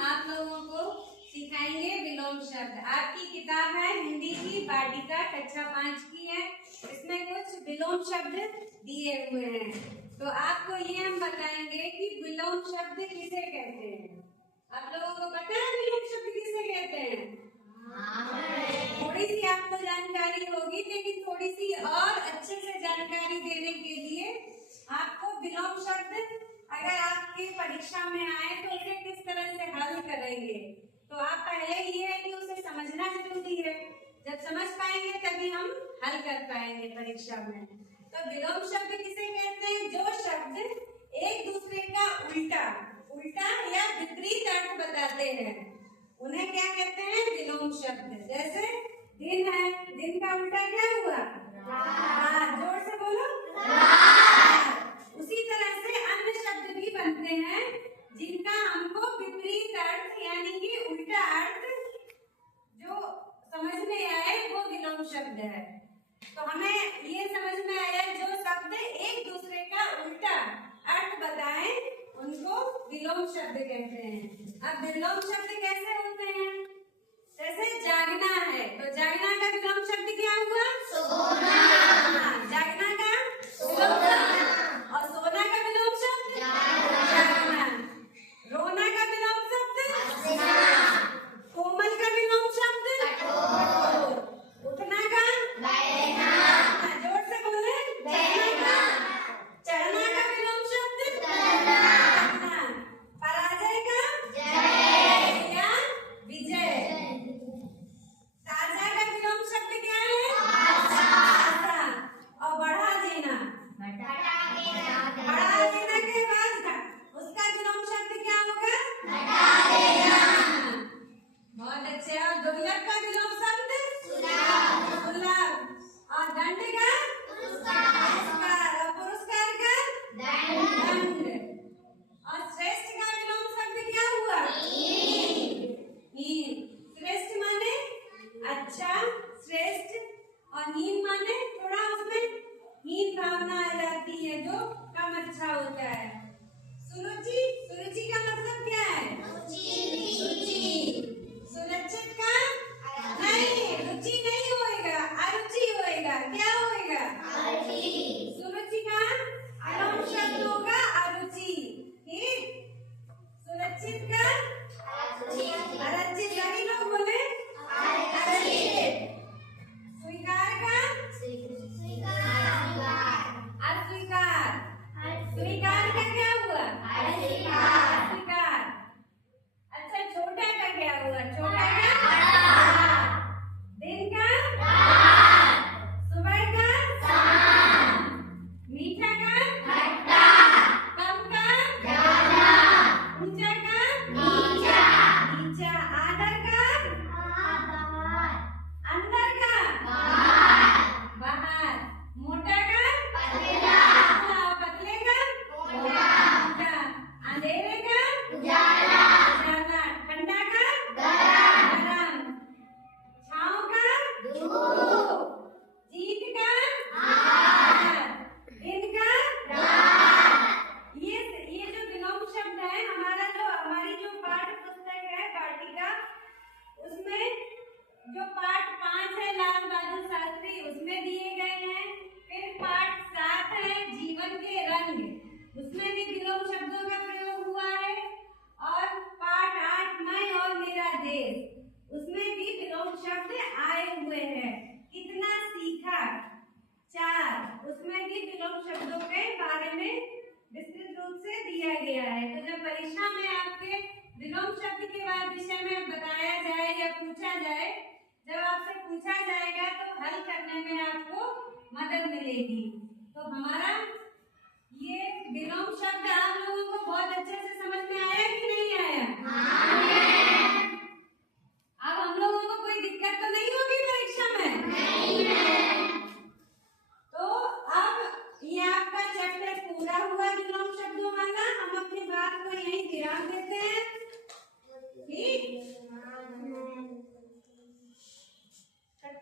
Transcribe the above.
आप लोगों को सिखाएंगे विलोम शब्द। आपकी किताब है हिंदी की वाटिका कक्षा 5 की है। इसमें कुछ विलोम शब्द दिए हुए हैं, तो आपको ये हम बताएंगे कि विलोम शब्द किसे कहते हैं। आप लोगों को पता है विलोम शब्द किसे कहते हैं? थोड़ी सी आपको जानकारी होगी, लेकिन थोड़ी सी और अच्छे से जानकारी देने के लिए आपको विलोम शब्द अगर आपकी परीक्षा में आए तो उसे किस तरह से हल करेंगे, तो आप पहले ये है कि उसे समझना जरूरी है। जब समझ पाएंगे तभी हम हल कर पाएंगे परीक्षा में। तो विलोम शब्द किसे कहते हैं? जो शब्द एक दूसरे का उल्टा या विपरीत अर्थ बताते हैं उन्हें क्या कहते हैं? विलोम शब्द। जैसे दिन है, दिन का उल्टा क्या हुआ? रात। जोर से बोलो। उसी तरह से अन्य शब्द भी बनते हैं जिनका हमको विपरीत अर्थ यानी कि उल्टा अर्थ जो समझ में आए वो विलोम शब्द है। तो हमें ये समझ में आया जो शब्द एक दूसरे का उल्टा अर्थ बताएं उनको विलोम शब्द कहते हैं। अब विलोम शब्द कैसे होते हैं? जैसे जागना है, तो जागना का विलोम शब्द क्या हुआ? सोना। जागना का सोना। और सोना का विलोम शब्द जागना। रोना का विलोम शब्द हंसना। कोमल का विलोम शब्द कठोर। उठना का बैठना। जोर से बोले। बैठना। चढ़ना का विलोम शब्द चढ़ना। पराजय का जय या विजय। ताजा का विलोम शब्द क्या है? आशा। और बढ़ा देना। बढ़ा देना के बाद उसका विलोम शब्द क्या होगा? घटा देना। बहुत अच्छे। और दुर्लभ का विलोम शब्द दुर्लभ। और दंड का पुरस्कार। और पुरस्कार का दंड। और श्रेष्ठ का विलोम शब्द क्या हुआ? हीन। श्रेष्ठ माने अच्छा, श्रेष्ठ, और हीन माने थोड़ा उसमें हीन भावना आ जाती है जो कम अच्छा होता है। सुरुचि, सुरुचि का मतलब क्या है? रुचि। सुरक्षित का नहीं, रुचि नहीं होएगा, अरुचि होएगा। क्या होएगा? सुरुचि का विलोम शब्द होगा अरुचि। ठीक। सुरक्षित का अरचित। सभी लोग बोले अरचित। स्वीकार का अस्वीकार। स्वीकार का क्या हुआ? अस्वीकार। अच्छा, छोटा का क्या हुआ? छोटा का बड़ा। दिन का रात। सुबह का शाम। मीठा का खट्टा। कम का ज्यादा। ऊंचा का नीचा। आदर का अंदर का बाहर। मोटा का पतला। पतले का मोटा। अंधेरे का उजाला। ठंडा का गरम। छांव का धूप। जीत का हार। दिन का रात। ये जो विलोम शब्द है हमारी जो पाठ्य पुस्तक है वाटिका, उसमें जो पाठ 5 है लाल बहादुर शास्त्री उसमें दिए गए हैं। फिर पाठ 7 है जीवन के रंग, उसमें भी विलोम शब्दों का प्रयोग हुआ है। और पाठ 8 मैं और मेरा देश, उसमें भी विलोम शब्द आए हुए हैं। कितना सीखा 4, उसमें भी विलोम शब्दों के बारे में विस्तृत रूप से दिया गया है। तो जब परीक्षा में आपके विलोम शब्द के बाद विषय में बताया जाए या पूछा जाए, जब आपसे पूछा जाएगा तो हल करने में आपको मदद मिलेगी। तो हमारा